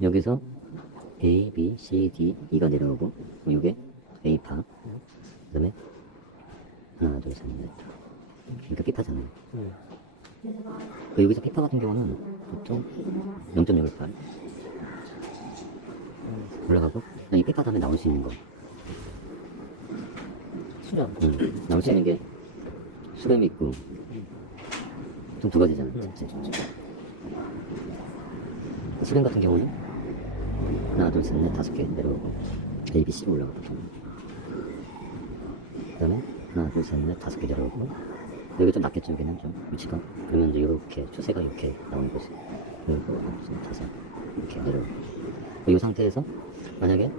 여기서 A, B, C, D, E가 내려오고 이게 A파 그 다음에 하나 둘 셋 넷 그러니까 B파잖아요 음. 그 여기서 B파 같은 경우는 보통 0.018 올라가고 이 B파 다음에 나올 수 있는 거 수렴. 음, 나올 수 있는 게 수렴이 있고 좀 두 가지잖아 음. 수렴 같은 경우는 하나 둘셋넷 다섯 개 내려오고 A, B, C로 올라가 보통 그 다음에 하나 둘셋넷 다섯 개 내려오고 여기 좀 낮겠죠 여기는 좀 위치가 그러면 이제 이렇게 추세가 이렇게 나오는 거지 그리고 하나, 다섯 이렇게 내려오고 이 상태에서 만약에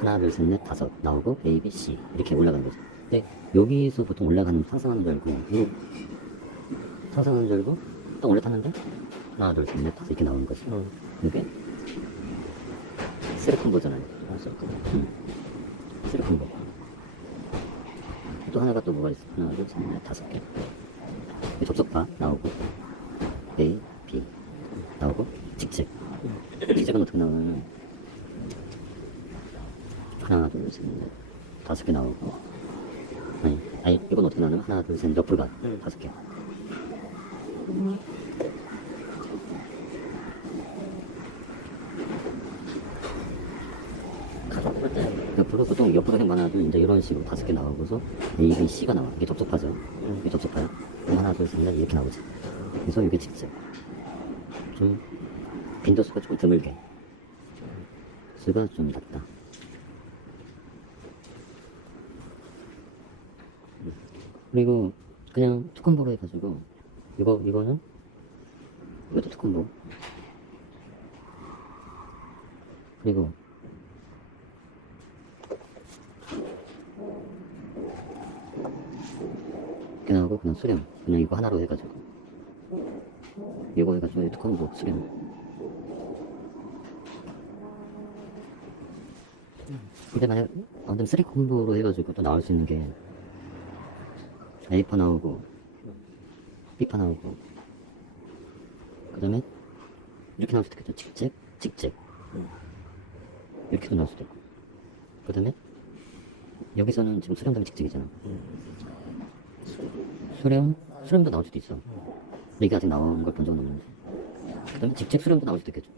하나, 둘, 셋, 넷, 다섯 나오고 A, B, C 이렇게 올라가는 거죠. 근데 여기서 보통 올라가는 상승하는 줄 알고 요 상승하는 줄 알고 딱 올라탔는데 하나, 둘, 셋, 넷, 다섯 이렇게 나오는 거지. 음. 이게 쓰레콤보잖아요. 아, 섞어. 음. 쓰레콤보. 또 하나가 또 뭐가 있어? 하나, 둘, 셋, 넷, 다섯 개. 이 접속파 나오고 A, B 나오고 직책. 직책은 어떻게 나오냐면 하나, 둘, 셋, 넷, 다섯 개 나오고 아니, 아니 이건 어떻게 나오냐면 하나, 둘, 셋, 넷, 옆으로 가 음. 다섯 개. 가장 볼 때 옆으로 행 많아도 이제 이런 식으로 다섯 개 나오고서 B, C가 나와. 이게 접속파죠. 이게 접속파야. 하나, 둘, 셋, 넷 이렇게 나오지. 그래서 이게 직접 좀 빈도수가 조금 드물게 수가 좀 낮다. 그리고 그냥 투컴보로 해가지고 이거 이거는 이것도 투컴보 그리고 이렇게 나오고 그냥 수렴. 그냥 이거 하나로 해가지고. 이거 해가지고 투컴보 수렴. 근데 만약 아무튼 쓰리 콤보로 해가지고 또 나올 수 있는 게 A파 나오고 B파 나오고 그 다음에 이렇게 나올 수도 있겠죠. 직책 직책 이렇게도 나올 수도 있고. 그 다음에 여기서는 지금 수렴 다음에 직책이잖아 수렴 수렴도 나올 수도 있어 근데 아직 나온 걸 본 적은 없는데 그 다음에 직책 수렴도 나올 수도 있겠죠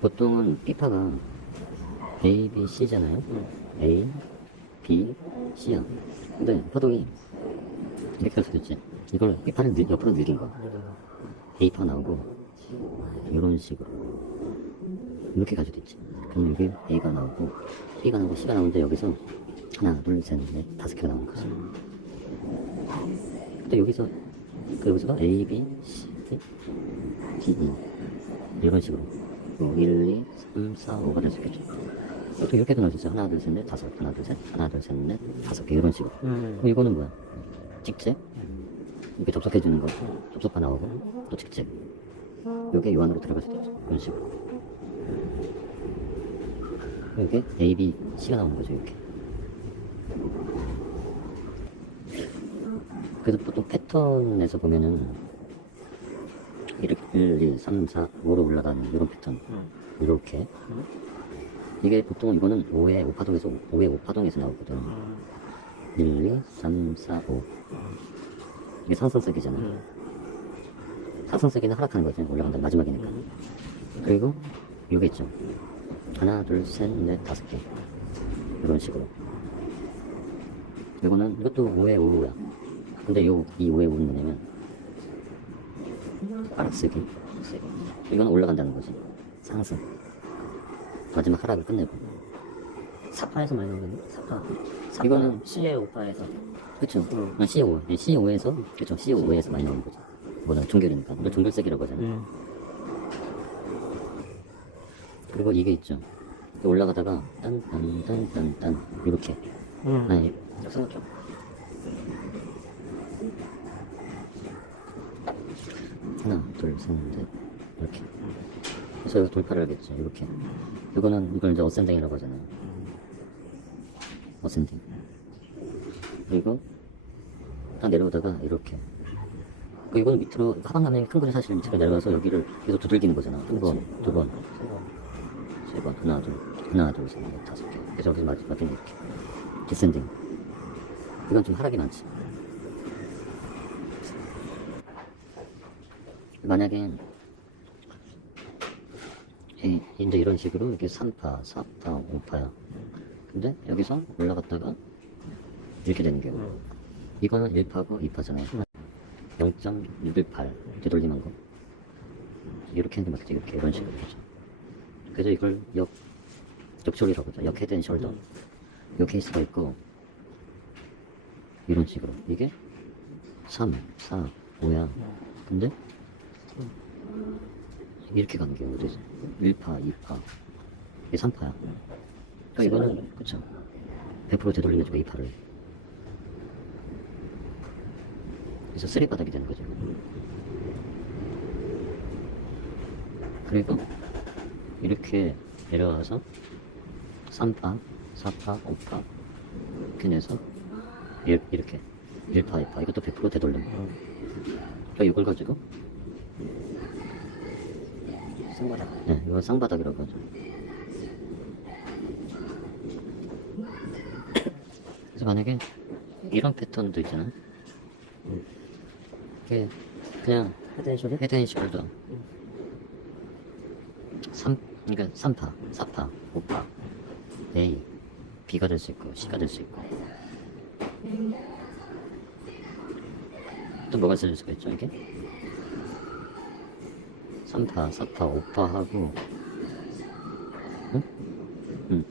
보통은 B파가 A, B, C잖아요. A, B, C야. 근데 파동이 이렇게 할 수도 있지. 이걸 늘- 옆으로 늘린 거야. A파 나오고 이런 식으로 이렇게 갈 수도 있지. 그럼 여기 A가 나오고 B가 나오고 C가 나오는데 여기서 하나, 둘, 셋, 넷, 다섯 개가 나오는 거지. 근데 여기서 그 여기서가 A, B, C, D, E 이런 식으로 뭐 1, 2, 3, 4, 5가 될 수 있겠죠. 보통 이렇게 도 나올 수 있어요. 하나, 둘, 셋, 넷, 다섯, 하나, 둘, 셋, 하나, 둘, 셋, 넷, 다섯 개 이런 식으로. 음. 이거는 뭐야? 직책? 이렇게 접속해 주는 거, 접속파 나오고 또 직책. 요게 요 안으로 들어갈 수도 있죠. 이런 식으로. 이게 A, B, C가 나오는 거죠. 이렇게. 그래서 보통 패턴에서 보면은 이렇게 1, 2, 3, 4, 5로 올라가는 이런 패턴. 음. 이렇게. 이게 보통 이거는 5의 5파동에서 5의 5파동에서 나오거든. 음. 1, 2, 3, 4, 5. 이게 상승세기잖아. 음. 상승세기는 하락하는 거지. 올라간다. 마지막이니까. 그리고 요게 있죠. 하나, 둘, 셋, 넷, 다섯 개. 이런 식으로. 이거는, 이것도 5의 5야. 근데 요, 이 5의 5는 뭐냐면, 하락세기. 이건 올라간다는 거지. 상승. 마지막 하락을 끝내고. 사파에서 많이 나오는 사파. 이거는 C의 오빠에서. 그쵸. 아, C5. C5에서, 그쵸. C5에서 많이 나오는 거죠. 뭐다, 종결이니까. 이걸 종결색이라고 하잖아요. 음. 그리고 이게 있죠. 올라가다가, 딴, 딴, 딴, 딴, 딴. 이렇게. 음. 아니, 생각해. 하나, 둘, 셋, 넷. 이렇게. 그래서 여기 돌파를 하겠죠. 이렇게. 이거는, 이걸 이제 어센딩이라고 하잖아요. 어센딩. 그리고, 딱 내려오다가 이렇게. 그 이거는 밑으로 하방감이 큰 거는 사실 밑으로 내려가서 여기를 계속 두들기는 거잖아. 한 번, 두 번, 세 번, 하나, 둘, 하나, 둘, 셋, 넷, 다섯 개. 그래서 여기서 마지막에 이렇게 디센딩. 이건 좀 하락이 많지. 만약에 이, 이제 이런 식으로 이렇게 3파, 4파, 5파야. 근데 여기서 올라갔다가 이렇게 되는 경우. 이거는 1파고 2파잖아요. 0.618 되돌림한 거. 이렇게 하는 게 맞겠지. 이렇게 이런 식으로 되죠. 그래서 이걸 역, 역처리라고 하죠. 역 헤드 앤 숄더. 요 케이스가 있고, 이런 식으로. 이게 3, 4, 5야. 근데 이렇게 가는 경우도 있어. 1파, 2파. 이게 3파야. 그러니까 이거는, 그쵸. 100% 되돌리면서 2파를. 그래서 쓰리바닥이 되는 거죠. 그리고 이렇게 내려와서 3파, 4파, 5파 이렇게 내서 이- 이렇게 1파, 2파 이것도 100% 되돌림. 그러니까 이걸 가지고 쌍바닥. 네, 이거 쌍바닥이라고 하죠. 그래서 만약에 이런 패턴도 있잖아. 이게 그냥 헤드앤 숄더? 헤드앤 숄더 3, 그러니까 3파, 4파, 5파. A, B가 될 수 있고 C가 될 수 있고. 또 뭐가 있을 수가 있죠 이게? 3파, 4파, 5파 하고 응? 응.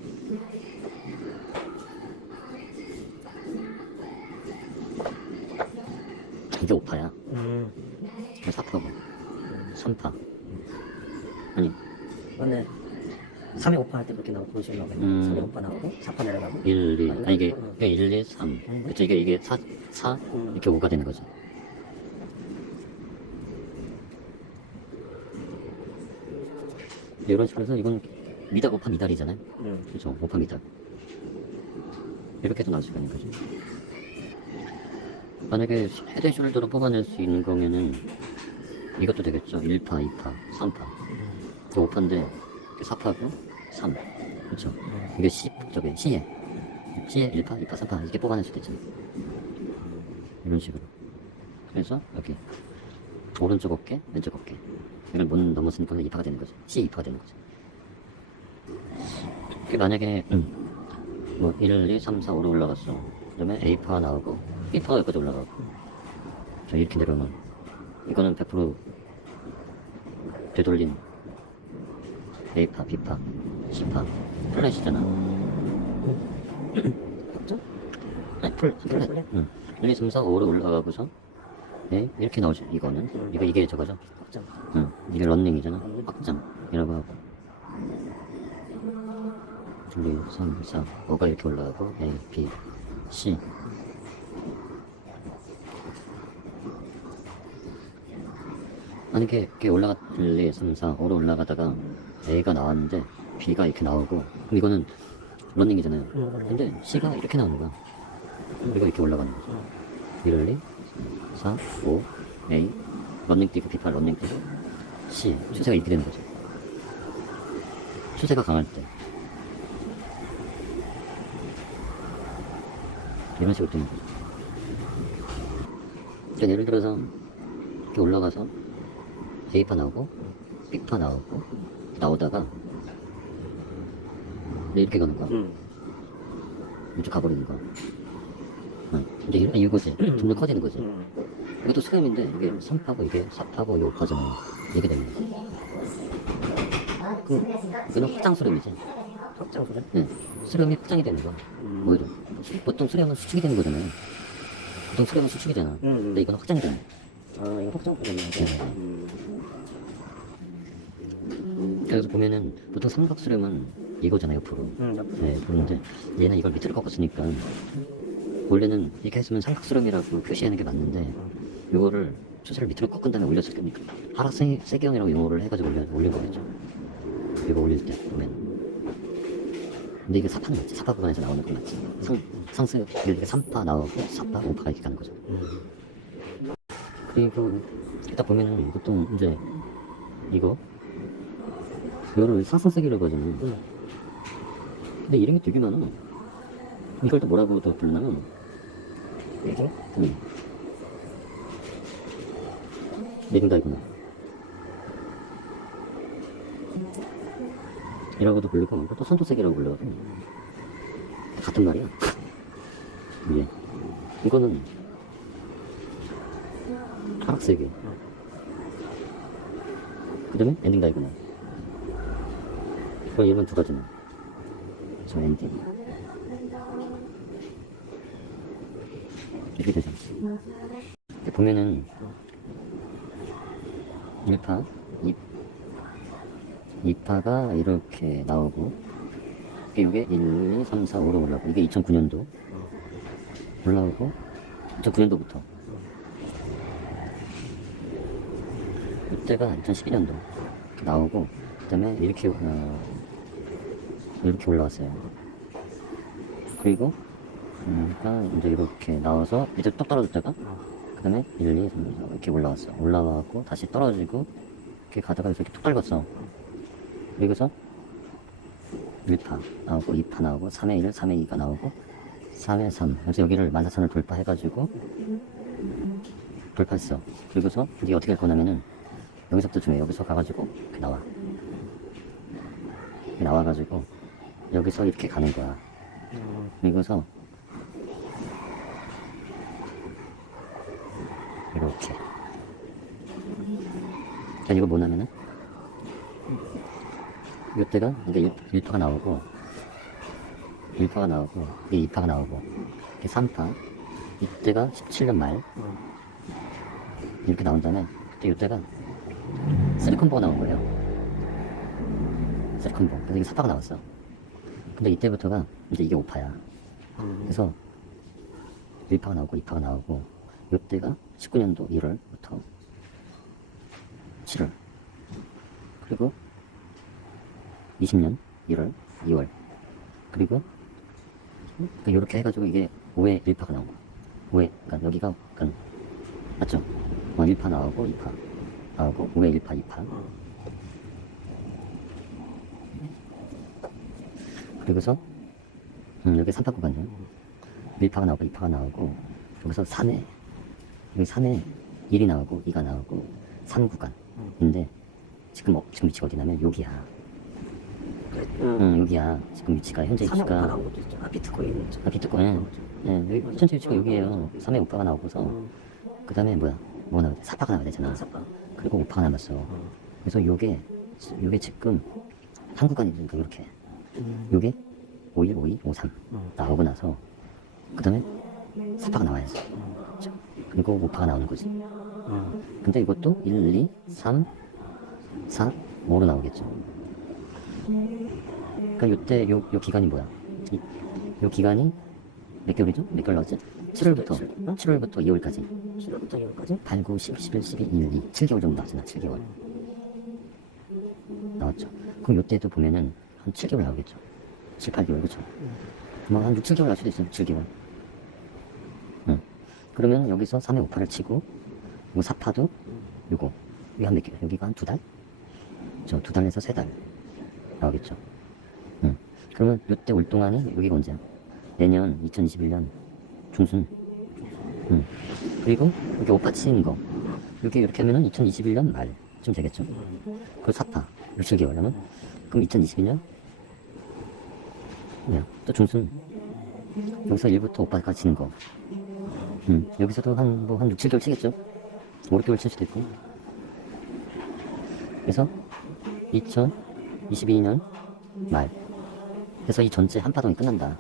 이게 5파야 음. 4파고 3파 아니 맞네. 3에 5파 할 나오겠네. 음. 3에 5파 나오고 4파 내려가고. 1, 2 아니 이게 이게 1, 2, 3 그쵸? 이게 이게 4, 4 이렇게 5가 되는 거죠. 이런 식으로 해서 이건 미달 5파 미달이잖아요. 음. 그렇죠 5파 미달. 이렇게도 나올 수가 있는 거죠. 만약에 헤드앤숄더로 뽑아낼 수 있는 거면은 이것도 되겠죠. 1파, 2파, 3파. 5파인데 4파고 3 그렇죠. 이게 C, 저기 C에. C에 1파, 2파, 3파 이렇게 뽑아낼 수도 있잖아요. 이런 식으로. 그래서 여기 오른쪽 어깨, 왼쪽 어깨. 이걸 못 넘었으니까 2파가 되는 거죠. C 2파가 되는 거죠. 그 만약에 음, 뭐 1, 2, 3, 4, 5로 올라갔어. 그 다음에 A파가 나오고 B파가 여기까지 올라가고. 자 이렇게 내려오면 이거는 100% 되돌린 A파, B파, C파 플랫이잖아 그죠? 아니? 응. 1, 2, 3, 4, 5로 올라가고서 네, 이렇게 나오죠 이거는 이거 이게 저거죠 확장. 응, 이게 런닝이잖아. 확장 이라고 하고. 1, 2, 3, 4, 5가 이렇게 올라가고, A, B, C. 만약에 이렇게 올라가, 1, 2, 3, 4, 5로 올라가다가 A가 나왔는데 B가 이렇게 나오고, 그럼 이거는 런닝이잖아요. 근데 C가 이렇게 나오는 거야. 그리고 이렇게 올라가는 거죠. 1, 2, 4, 5, A, 런닝 뛰고 B8 런닝 뛰고 C, 추세가 이렇게 되는 거죠. 추세가 강할 때. 이런 식으로 되는 거죠. 그러니까 예를 들어서 이렇게 올라가서 A파 나오고 B파 나오고 나오다가 이렇게 가는 거야. 음. 이쪽 가버리는 거야. 응. 이제 이- 이거지. 점점 커지는 거지. 음. 이것도 수렴인데 이게 3파고 이게 4파고 이게 5파잖아요. 이게 됩니다. 그, 그는 확장 수렴이지. 확장 소리? 네. 수렴이 확장이 되는 거야. 오히려. 보통 수렴은 수축이 되는 거잖아요. 보통 수렴은 수축이잖아. 음. 근데 이건 확장이 되는 거야. 아, 이거 확장 소리네. 네. 음. 그래서 보면은 보통 삼각 수렴은 이거잖아요, 옆으로. 음, 옆으로. 네, 보는데 얘는 이걸 밑으로 꺾었으니까 원래는 이렇게 했으면 삼각수렴이라고 표시하는 게 맞는데 이거를 추세를 밑으로 꺾은 다음에 올렸을 겁니까? 하락 세, 세경이라고 용어를 해가지고 올려, 올린 거겠죠. 이거 올릴 때 보면 근데 이게 사파는 맞지? 사파 구간에서 나오는 건 맞지? 상, 상수, 이게 3파 나오고 4파, 5파가 이렇게 가는 거죠. 그리고 딱 보면은 보통 이제 이거 이거를 상승세기로 거잖아. 근데 이런 게 되게 많아. 이걸 또 뭐라고 더 부르냐면 이게? 음. 내린다이구나. 이라고도 부르고 또 선도색이라고 불러거든. 같은 말이야. 이게 이거는 하락색이. 그다음에 엔딩 다이구나. 그 이건 두 가지네. 저 엔딩. 이렇게 되잖아. 이렇게 보면은 1파, 2, 2파가 이렇게 나오고 이게 1, 2, 3, 4, 5로 올라오고 이게 2009년도 올라오고 2009년도부터 이때가 2012년도 나오고 그 다음에 이렇게 어, 이렇게 올라왔어요. 그리고 음, 그러니까 이제 이렇게 나와서 이제 뚝 떨어졌다가 그 다음에 1, 2, 3, 4 이렇게 올라왔어. 올라와고 다시 떨어지고 이렇게 가다가 이렇게 뚝 떨궜어. 여기서 1파 나오고 2파 나오고 3회 1, 3회 2가 나오고 4회 3 그래서 여기를 만사선을 돌파해가지고 돌파했어. 그리고서 이게 어떻게 할 거냐면은 여기서부터 중요해. 여기서 가가지고 이렇게 나와. 이렇게 나와가지고 여기서 이렇게 가는 거야. 그리고서 이렇게. 자 이거 뭐냐면은? 이때가 이게 1, 파가 나오고 1파가 나오고 이게 2파가 나오고 이게 3파. 이때가 17년 말. 이렇게 나온 다음에 그때 이때가 세리콤보가 나온 거예요. 세리콤보. 그래서 이게 4파가 나왔어 근데 이때부터가 이제 이게 5파야. 그래서 1파가 나오고 2파가 나오고 이때가 19년도 1월부터 7월. 그리고 20년 1월 2월. 그리고 이렇게 해가지고 이게 5회 1파가 나온 거야. 5회. 그러니까 여기가 그러니까 맞죠? 어, 1파 나오고 2파 나오고 5회 1파 2파 그리고서 음, 여기 3파 구간이에요 1파가 나오고 2파가 나오고 여기서 3회 여기 3회 1이 나오고 2가 나오고 3 구간인데 지금 어, 지금 위치가 어디냐면 여기야. 응. 응 여기야. 지금 위치가 현재 위치가. 아, 비트코인. 아 비트코인. 예 여기 현재 위치가 여기에요. 3회 5파가 나오고서 응. 그 다음에 뭐야? 뭐 나와야 돼? 4파가 나와야 되잖아. 사파. 그리고 5파가 남았어. 그래서 요게 요게 지금 한 구간이니까 이렇게. 음. 요게 51, 52, 53 응. 나오고 나서 그 다음에 4파가 나와야지 그리고 5파가 나오는 거지 응. 근데 이것도 1, 2, 3, 4, 5로 나오겠죠. 그러니까 요때 요, 요 기간이 뭐야? 이, 요 기간이 몇 개월이죠? 몇 개월 나왔지? 7월부터 7월부터 2월까지 7월부터 2월까지? 8, 9, 10, 11, 12, 1, 2 7개월 정도 나왔잖아 7개월 나왔죠. 그럼 요때도 보면은 한 7개월 나오겠죠. 7, 8개월 그쵸? 뭐한 6, 7개월 날 수도 있어요 7개월 응. 그러면 여기서 3회 5파를 치고 요 4파도 요거 여기 한몇 개? 여기가 한 두 달? 저 두 달에서 세 달 나오겠죠. 응. 그러면 요때 올 동안이 여기가 언제야? 내년 2021년 중순. 응. 그리고 여기 오파 치는 거. 여기 이렇게 하면은 2021년 말쯤 되겠죠. 그 4파 6, 7개월 하면 그럼 2021년 뭐야? 또 중순. 여기서 1부터 5파까지 치는 거. 음, 여기서도 한, 뭐, 한 6, 7개월 치겠죠? 5, 6개월 칠 수도 있고. 그래서 2022년 말. 그래서 이 전체 한파동이 끝난다.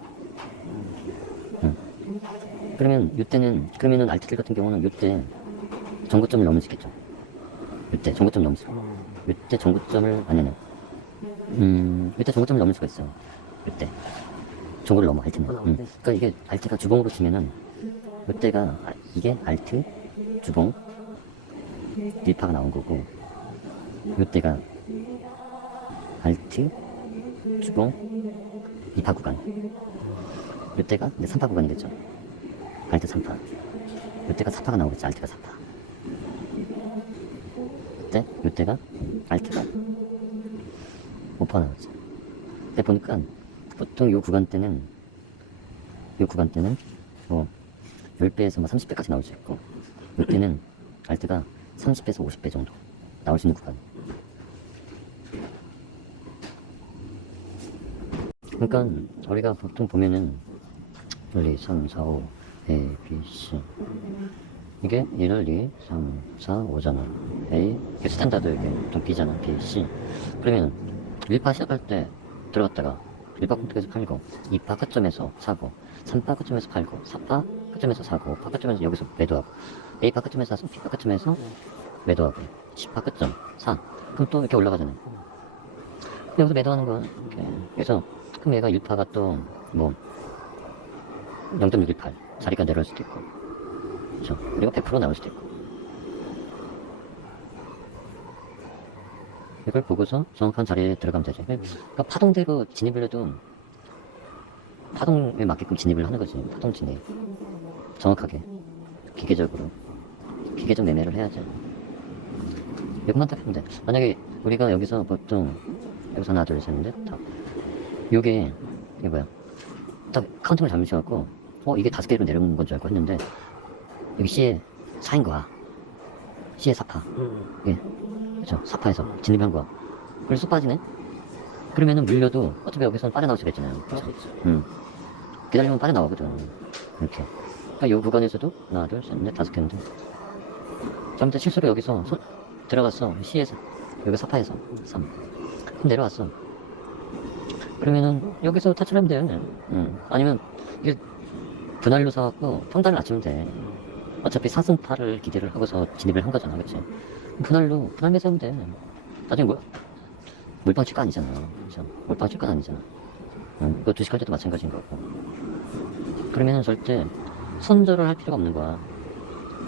응. 그러면 이때는 그러면은 알트길 같은 경우는 이때 전고점을 넘을 수 있겠죠. 이때 전고점 넘을 수. 이때 전고점을 아니 아니. 음, 이때 전고점을 넘을 수가 있어. 이때 전고를 넘어 알트는. 어, 응. 네. 그러니까 이게 알트가 주봉으로 치면은 이때가 아- 이게 알트 주봉 1파가 나온 거고 이때가 알트 주봉, 2파 구간. 이때가 이제 3파 구간이 됐죠. 알트 3파. 이때가 4파가 나오겠지, 알트가 4파. 이때, 이때가 알트가 5파 나오지. 근데 보니까 보통 요 구간 때는, 요 구간 때는 뭐 10배에서 뭐 30배까지 나올 수 있고, 이때는 알트가 30배에서 50배 정도 나올 수 있는 구간. 그러니까 우리가 보통 보면은 1, 2, 3, 4, 5 A, B, C. 이게 1, 2, 3, 4, 5잖아. A 이게 스탠다드 이게 보통 B잖아 B, C. 그러면 1파 시작할 때 들어갔다가 1파 콘택에서 팔고 2파 끝점에서 사고 3파 끝점에서 팔고 4파 끝점에서 사고 5파 끝점에서 여기서 매도하고 A파 끝점에서 사서 B파 끝점에서 매도하고 10파 끝점 사 그럼 또 이렇게 올라가잖아요 여기서 매도하는 거야. 이렇게. 그래서 그럼 얘가 1파가 또 뭐 0.618 자리가 내려올 수도 있고 그렇죠. 그리고 100% 나올 수도 있고 이걸 보고서 정확한 자리에 들어가면 되죠. 그러니까 파동대로 진입을 해도 파동에 맞게끔 진입을 하는 거지. 파동 진입. 정확하게. 기계적으로. 기계적 매매를 해야죠. 이것만 딱 하면 돼. 만약에 우리가 여기서 보통 여기서 하나 둘셋넷 다. 요게 이게 뭐야? 딱 카운팅을 잘못 쳐갖고 어 이게 다섯 개로 내려오는 건줄 알고 했는데 여기 C에 4인 거야. C에 4파. 음. 예. 그쵸. 4파에서 진입한 거야. 그래서 쑥 빠지네? 그러면은 물려도 어차피 여기서는 빠져나올 수가 있잖아요. 있죠. 음. 기다리면 빠져나오거든. 이렇게. 그러니까 요 구간에서도 하나, 둘, 셋, 넷, 다섯 개인데. 잘못해 실수로 여기서 손, 들어갔어. C에서. 여기 사파에서. 3. 그럼 내려왔어. 그러면은 여기서 타출하면 돼. 음. 아니면 이게 분할로 사갖고 평단을 낮추면 돼. 어차피 상승파를 기대를 하고서 진입을 한 거잖아. 그치? 분할로, 분할 매수하면 돼. 나중에 뭐, 물방 칠거 아니잖아. 그죠? 물방 칠건 아니잖아. 응, 그거 주식할 때도 마찬가지인 거고. 그러면은 절대 선절을 할 필요가 없는 거야.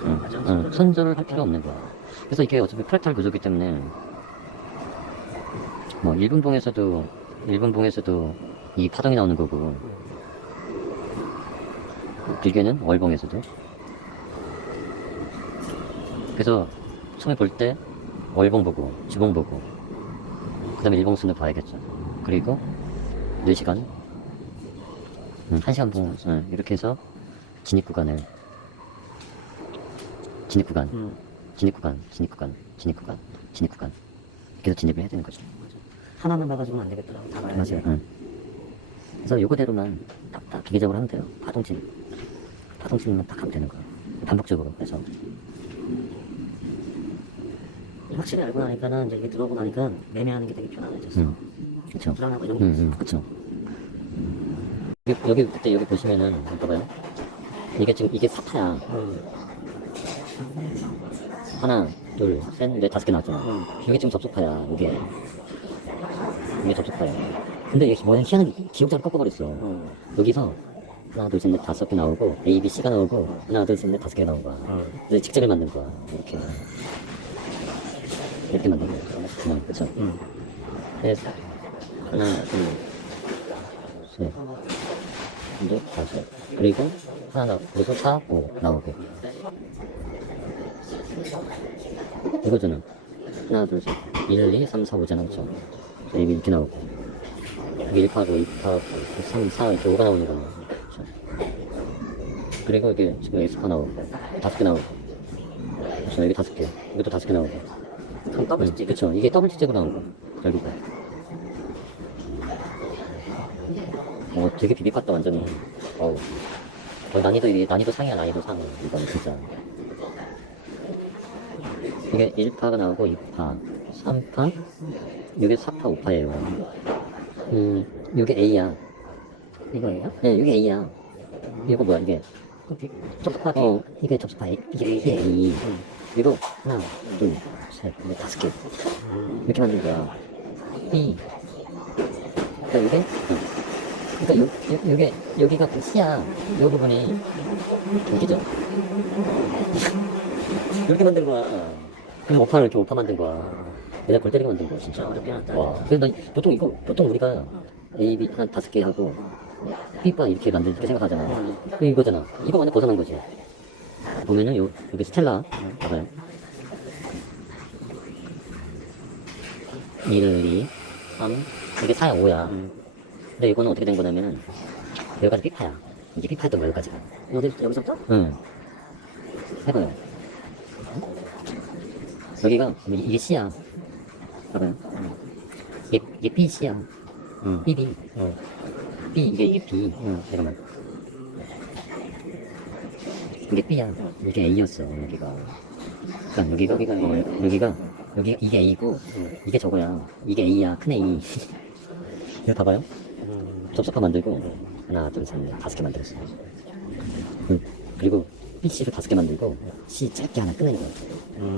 응. 응, 선절을 할 필요가 없는 거야. 그래서 이게 어차피 프랙탈 구조기 때문에 뭐 일분봉에서도 일분봉에서도 이 파동이 나오는 거고 길게는 월봉에서도 그래서 처음에 볼 때 월봉 보고 주봉 보고 그 다음에 일봉순을 봐야겠죠 그리고 4시간 음, 1시간 봉 음, 이렇게 해서 진입 구간을 진입 구간 음. 진입 구간 진입 구간 진입 구간 진입 구간 해서 진입을 해야 되는 거죠 하나만 봐가지고는 안 되겠더라고. 다 봐야지. 맞아요. 응. 그래서 요거대로만 딱딱 기계적으로 하면 돼요. 파동진. 파동진만 딱 하면 되는 거예요. 반복적으로. 그래서 확실히 알고 나니까는 이제 이게 들어오고 나니까 매매하는 게 되게 편안해졌어. 음. 그쵸. 불안하고 이런 게 응, 없어. 응, 그쵸. 여기, 여기, 그때 여기 보시면은, 봐봐요. 이게 지금, 이게 사파야. 음. 하나, 둘, 셋, 넷, 다섯 개 나왔잖아. 음. 이게 지금 접속파야, 이게. 이게 접속파야. 근데 이게 뭐냐, 희한하게 기억자를 꺾어버렸어. 음. 여기서 하나, 둘, 셋, 넷, 다섯 개 나오고, A, B, C가 나오고, 하나, 둘, 셋, 넷, 다섯 개 나온 거야. 음. 그래서 직책을 만든 거야. 이렇게. 이렇게 만든. 응, 그쵸. 음. 그래서, 하나, 둘, 셋, 넷, 다섯. 그리고, 하나, 나오고, 그리고 4, 5 나오고. 이거잖아. 하나, 둘, 셋. 1, 2, 3, 4, 5잖아. 그쵸. 여기 이렇게 나오고. 여기 1파고, 2파고, 3, 4, 이렇게 5가 나오는 거야. 그쵸. 그리고 이게 지금 X파 나오고, 다섯 개 나오고. 그쵸, 여기 다섯 개. 이것도 다섯 개 나오고. 그럼 더블 응, 찍지. 그쵸. 이게 더블 치즈로 나온 거. 결국은. 어, 되게 비비봤다, 완전히. 어우. 어, 난이도, 이게 난이도 상이야, 난이도 상. 이건 진짜. 이게 1파가 나오고 2파, 3파, 이게 4파, 5파예요. 음, 이게 A야. 이거예요? 네, 이게 A야. 이거 뭐야, 이게. 접속파 어, 이게 접수파 A. 이게, 이게 A. 그리고 하나, 둘, 셋, 넷, 다섯 개. 이렇게 만든 거야. 이. 그러니까 이게, 어. 그러니까 요, 요, 요 게, 여기가 그 C야. 요 부분이. 여기죠? 이렇게 만든 거야. 그럼 오파를 이렇게 오파 만든 거야. 그냥 골 때리게 만든 거야 진짜 한다. 와 그래서 난 보통 이거 보통 우리가 A, B 한 다섯 개 하고 B바 이렇게 만들 이렇게 생각하잖아 그 이거잖아 이거 완전 벗어난 거지 보면은 요 여기 스텔라. 봐봐요. 1, 2, 3 이게 4야 5야. 근데 이거는 어떻게 된 거냐면은 여기까지 피파야. 이게 피파였던 거야 여기까지가 여기 여기서부터? 응. 해봐요. 여기가 이게 C야. 봐봐요. 이게, 이게 B, C야. 응. B, B. 어. B 이게 이게 B 잠깐만 이게 B야 이게 A였어 여기가. 그러니까 여기가 여기가 어, 여기가 여기 이게 A고 이게 저거야. 이게 A야 큰 A. 이거 봐봐요. 접속파 만들고 하나 둘 셋 넷 다섯 개 만들었어. 음, 그리고 B, C를 다섯 개 만들고 C 짧게 하나 끊는 거야.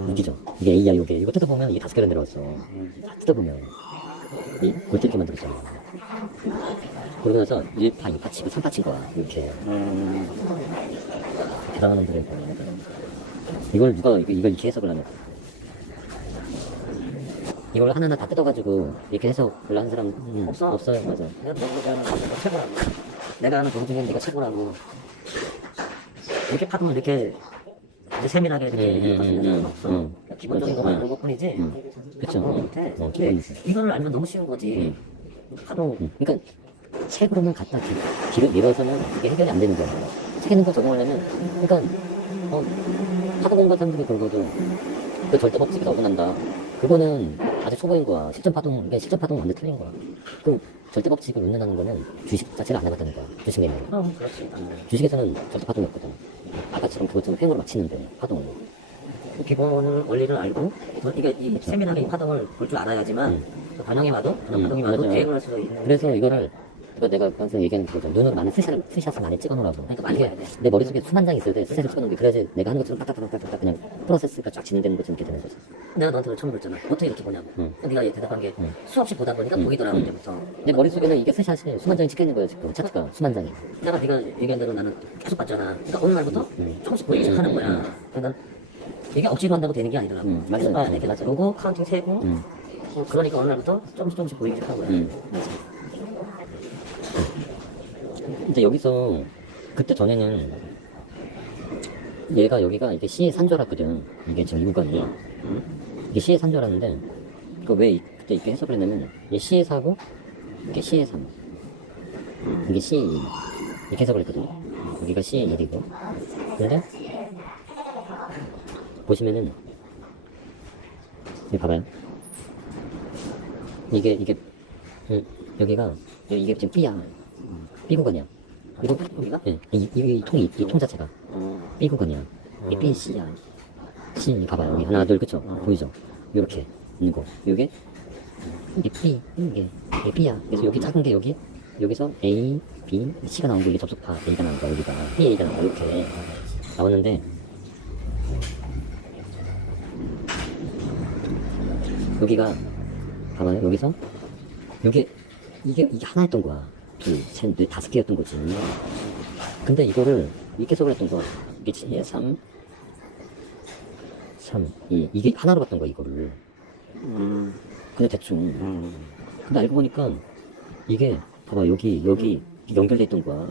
웃기죠. 이게 A야 요게. 이거 뜯어보면 이게 다섯 개로 내려왔어. 다 뜯어보면. 이 골때리게 만들었잖아. 그러고 나서 1파, 2파 치고 3파 친 거야 이렇게. 음. 대단한 놈들이 이걸 누가 이걸 이렇게 해석을 하냐 이걸 하나하나 다 뜯어가지고 이렇게 해석을 하는 사람 음, 없어. 없어요 맞아 내가 내가 하는 거 최고라고. 내가 하는 돈 중에 네가 최고라고. 이렇게 파동을 이렇게 이제 세밀하게 이렇게 수 있는 음, 사람은 음, 없어. 음. 기본적인. 것만 음. 아는 것뿐이지. 음. 그쵸. 어, 못해. 어, 근데. 이거를 알면 너무 쉬운 거지. 파동. 음, 그러니까 책으로만 갖다 기, 길을 밀어서는 이게 해결이 안 되는 거야 책 있는 거 적용하려면 그러니까 어, 파도 공부한 사람들이 그러거든 그 절대 법칙이 어긋난다. 그거는 아주 초보인 거야. 실전 파동 이게 실전 파동 완전 틀린 거야. 그 절대 법칙을 운운하는 거는 주식 자체를 안 해봤다는 거야. 주식 매매. 어, 그렇지. 주식에서는 절대 파동이 없거든. 아까처럼 그것처럼 횡으로 막 치는데 파동을 그 기본을 원리를 알고 또 이게 이 세밀하게 이 파동을 볼 줄 알아야지만 또 반영이 와도 음, 파동이 와도 맞아요. 계획을 할수 있는. 그래서 이거를 이거 내가 항상 얘기하는 거죠. 눈으로 많은 스샷을, 스샷을 많이 찍어 놓으라고. 그러니까 많이 봐야 돼. 내 머릿속에 수만 장이 있어야 돼. 스샷을 찍어놓은 게. 그래야지 내가 하는 것처럼 딱딱딱딱딱 그냥 프로세스가 쫙 진행되는 것처럼 이렇게 되는 거지. 내가 너한테 처음 물었잖아. 어떻게 이렇게 보냐고. 응. 네가 얘 대답한 게 응. 수없이 보다 보니까 보이더라고 그때부터. 내 머릿속에는 이게 스샷이 수만 장이 찍혀있는 거야, 지금. 차트가 수만 장이. 내가 네가 얘기한 대로 나는 계속 봤잖아. 그러니까 어느 날부터 음. 조금씩 보이기 시작하는 거야. 그러니까 이게 억지로 한다고 되는 게 아니더라고. 계속 봐야 돼. 음, 계속 맞아요. 보고 카운팅 세고. 음. 어, 그러니까 어느 날부터 조금씩 조금씩 보이기 시작한 거야. 음, 맞아. 이제 여기서, 그때 전에는, 얘가 여기가 이게 C의 산조라거든. 이게 지금 이구간이. 이게 C의 산조라는데, 그거 왜 이- 그때 이렇게 해석을 했냐면, 이게 C의 4고, 이게 C의 3. 이게 C의 2. 이렇게 해석을 했거든요. 여기가 C의 1이고. 근데, 보시면은, 여기 봐봐요. 이게, 이게, 음, 여기가, 여기 이게 지금 B야. B 구간이야. 이거, 여기가? 예, 이, 이, 이 통, 이, 이 통 자체가 어. B 구간이야. 이 B, C야. C, 봐봐요. 여기 하나, 둘, 그쵸? 보이죠? 요렇게 있는 거. 요게, 이게 B, 이게, 이게 B야. 그래서 여기 작은 게 여기, 여기서 A, B, C가 나온 거 이게 접속파 A가 나온 거야, 여기가. B, A가 나온 거, 이렇게 나왔는데, 여기가, 봐봐요. 여기서, 여기, 이게, 이게 하나였던 거야. 둘, 셋, 넷, 다섯 개였던 거지. 근데 이거를 이렇게 했던 거야. 이게 7, 3, 3, 2. 이게 하나로 봤던 거야, 이거를. 음. 근데 대충. 음. 근데 알고 보니까 이게, 봐봐, 여기, 여기 연결돼 있던 거야.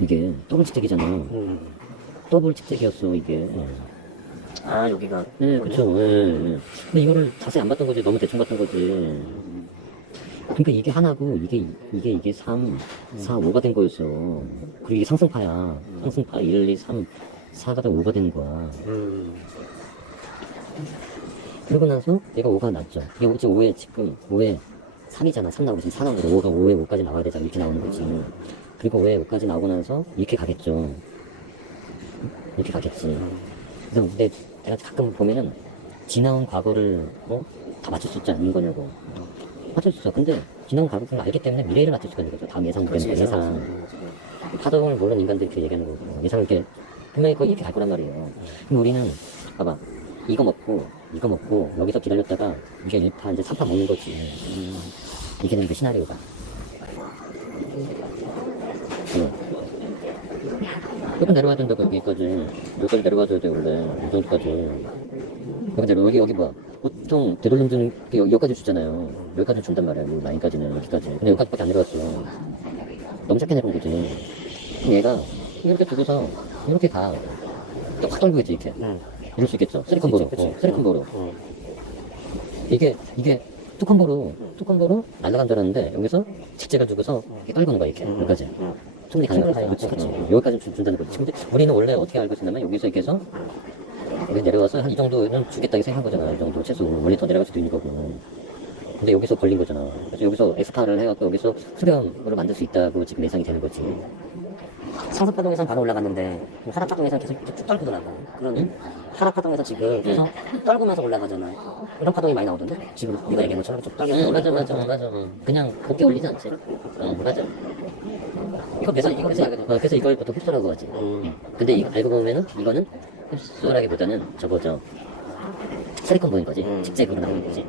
이게 더블 직책이잖아. 음. 더블 직책이었어, 이게. 아 여기가. 네, 그쵸. 예, 예. 근데 이거를 자세히 안 봤던 거지. 너무 대충 봤던 거지. 그러니까 이게 하나고, 이게, 이게, 이게 3, 4, 5가 된 거였어. 그리고 이게 상승파야. 상승파 1, 2, 3, 4가 다 5가 되는 거야. 음. 그러고 나서 얘가 5가 났죠. 이게 지금 5에 지금 5에 3이잖아. 3 나오고 지금 4 나오고 5가 5에 5까지 나와야 되잖아. 이렇게 나오는 거지. 그리고 5에 5까지 나오고 나서 이렇게 가겠죠. 이렇게 가겠지. 그래서 근데 내가 가끔 보면은 지나온 과거를 어? 다 맞출 수 있지 않는 거냐고. 맞출 수 있어. 근데 지나온 과거를 알기 때문에 미래를 맞출 수가 있는 거죠. 다음 예상 그렇지 때문에 예상. 파동을 모르는 인간들이 이렇게 얘기하는 거고 예상을 이렇게 분명히 거의 이렇게 갈 거란 말이에요. 그럼 우리는 봐봐. 이거 먹고 이거 먹고 여기서 기다렸다가 이게 1파 이제 3파 먹는 거지. 음, 이게 되는 그 시나리오가 네. 조금 내려와야 된다고 여기까지 여기까지 내려가줘야 돼 원래. 이 정도까지. 여기 내려 여기 여기 뭐야 보통 되돌림주는 여- 여기까지 주잖아요. 여기까지 준단 말이야. 뭐 라인까지는 여기까지. 근데 여기까지밖에 안 내려갔어. 너무 작게 내려온 거지. 그럼 얘가 이렇게 두고서 이렇게 가. 또확 떨구겠지 이렇게. 응. 이럴 수 있겠죠. 쓰리콤보로. 그치, 어, 쓰리콤보로. 응. 이게 이게 투콤보로 투콤보로 날아간 줄 알았는데 여기서 직제가 주고서 이렇게 떨구는 거야 이렇게 여기까지. 충분히 가능하다. 어, 여기까지 준- 준다는 거지. 근데 우리는 원래 어떻게 알고 있었냐면 여기서 이렇게 해서 여기 내려와서 한 이 정도는 주겠다 이 생각한 거잖아. 이 정도 최소 원래 더 내려갈 수도 있는 거고. 근데 여기서 걸린 거잖아. 그래서 여기서 엑스파를 해갖고 여기서 수렴으로 만들 수 있다고 지금 예상이 되는 거지. 상습파동에선 바로 올라갔는데 하락파동에선 계속 이렇게 쭉 떨구더라고. 그런 하락파동에서 지금 계속 떨구면서 올라가잖아. 이런 파동이 많이 나오던데? 지금 네가 얘기한 것처럼 쭉 떨구면서 응, 맞아, 맞아, 맞아. 응. 그냥 곱게 올리지 않지. 어, 맞아. 이거 매사 이거 그래서, 그래서 이걸 보통 흡수라고 하지. 음. 근데 이, 알고 보면은 이거는 흡수라기보다는 저거죠. 쓰리콤 보인 거지. 음. 직제으로 나오는 거지.